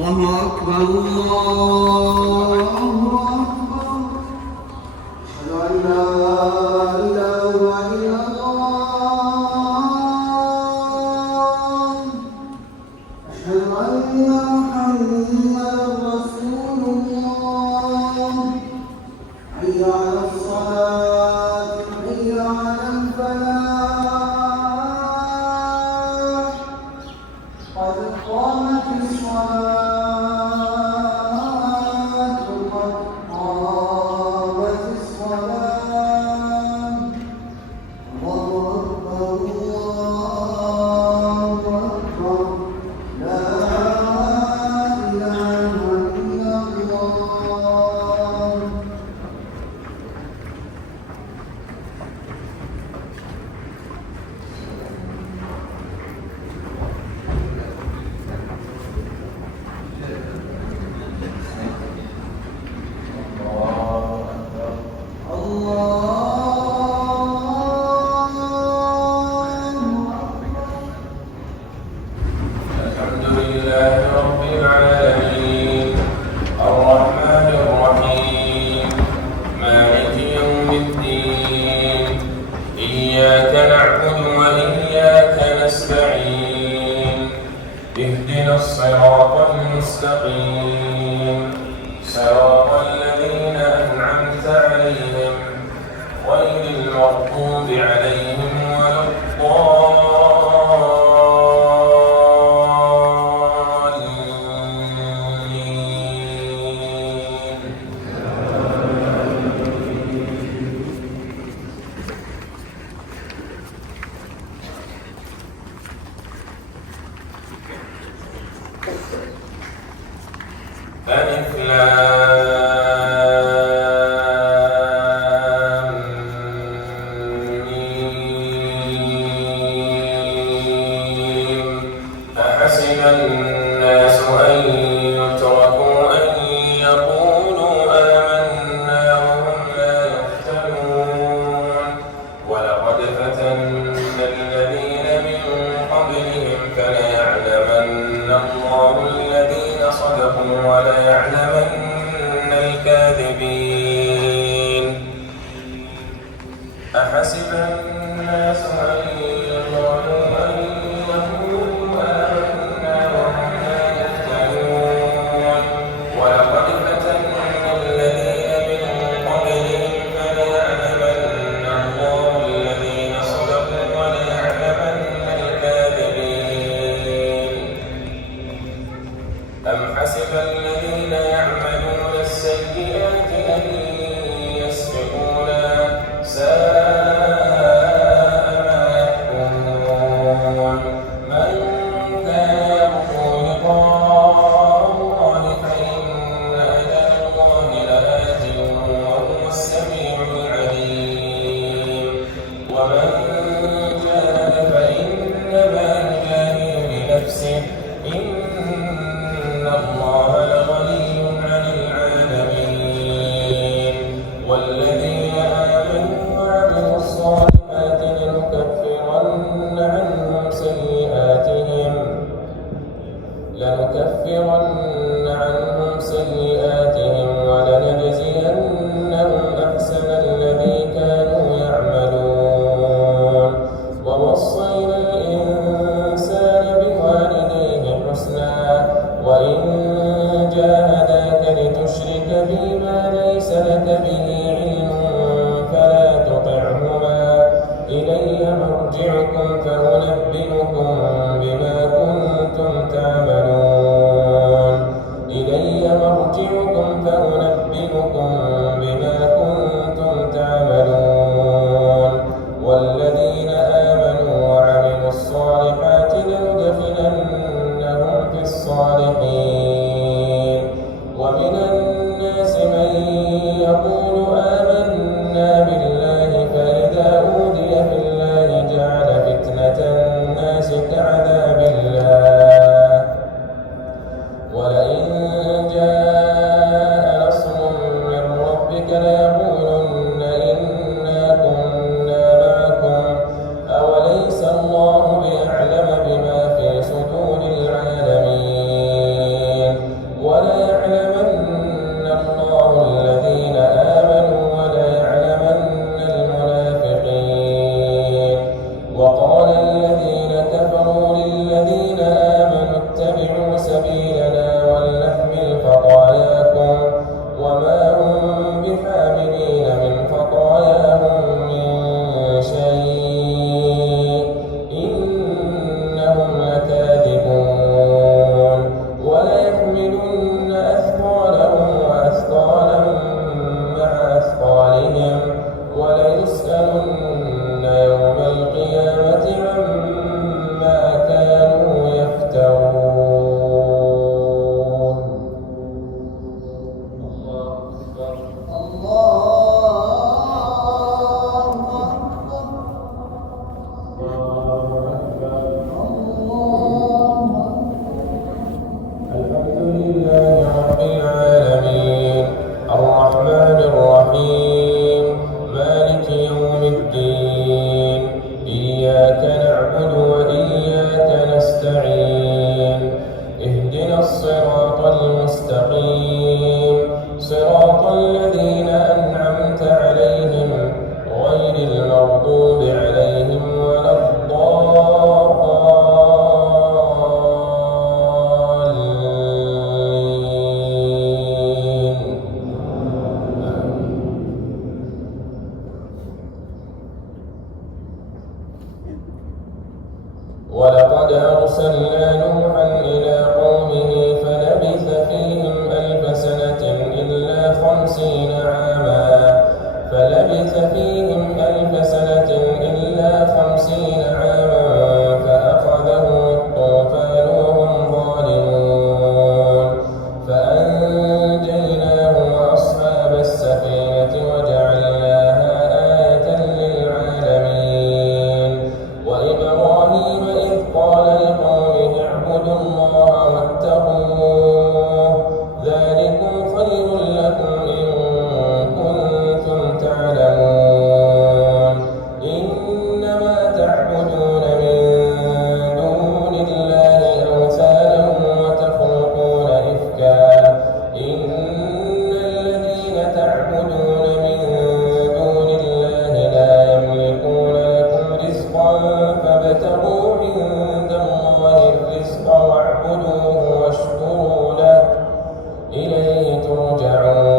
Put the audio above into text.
الله أكبر الله أكبر. أشهد أن لا إله إلا الله. أشهد أن محمدا رسول الله. حي على الصلاة حي على الفلاح. قد قامت الصلاة قد قامت الصلاة. الله أكبر الله أكبر. لا إله إلا الله. الحمد لله رب العالمين الرحمن الرحيم مالك يوم الدين إياك نعبد وإياك نستعين اهدنا الصراط المستقيم صراط الذين أنعمت عليهم غير المغضوب عليهم ولا ألف لام ميم أحسب الناس أن يتركوا أن يقولوا آمنا وهم لا يفتنون ولقد فتنا الذين من قبلهم فليعلمن الله الذين صدقوا وليعلمن الكاذبين أحسب الناس أن يقولوا أن يقولوا آمنا وهم لا يفتنون ولقد فتنا الذين من قبلهم فليعلمن الله الذين صدقوا وليعلمن الكاذبين أم حسب الذين يعملون السيئات أن يسبقونا ساء ما يحكمون من كان يرجو لقاء الله فإن أجل الله لآت وهو السميع العليم ومن جاهد فإنما يجاهد لنفسه إن الله لغني عن العالمين والذين آمنوا وعملوا الصالحات لنكفرن عنهم سيئاتهم ولنجزينهم أحسن الذي كانوا يعملون ووصينا الإنسان بوالديه حسنا وإن جاهداك لتشرك بي ما ليس لك به علم فلا تطعهما إلي مرجعكم فأنبئكم بما كنتم تعملون إلي مرجعكم فأنبئكم بما كنتم تعملون والذين آمنوا وعملوا الصالحات لندخلنهم في الصالحين ومن الناس من يقول آمنا بالله فإذا أوذي في الله جعل فتنة الناس كعذاب الله ولئن جاء نصر 50 عاما فلبث فيهم 1000 سنة إلا 50 عاما فأخذهم الطوفان وهم ظالمون فأنجيناه وأصحاب السفينة وجعلناها آية للعالمين وإبراهيم إذ قال لقومه اعبدوا الله واتقوه ذلكم خير لكم إن كنتم تعلمون إنما تعبدون من دون الله أوثانا وتخلقون إفكا إن الذين تعبدون من دون الله لا يملكون لكم رزقا فابتغوا عند الله الرزق واعبدوه واشكروا له إليه ترجعون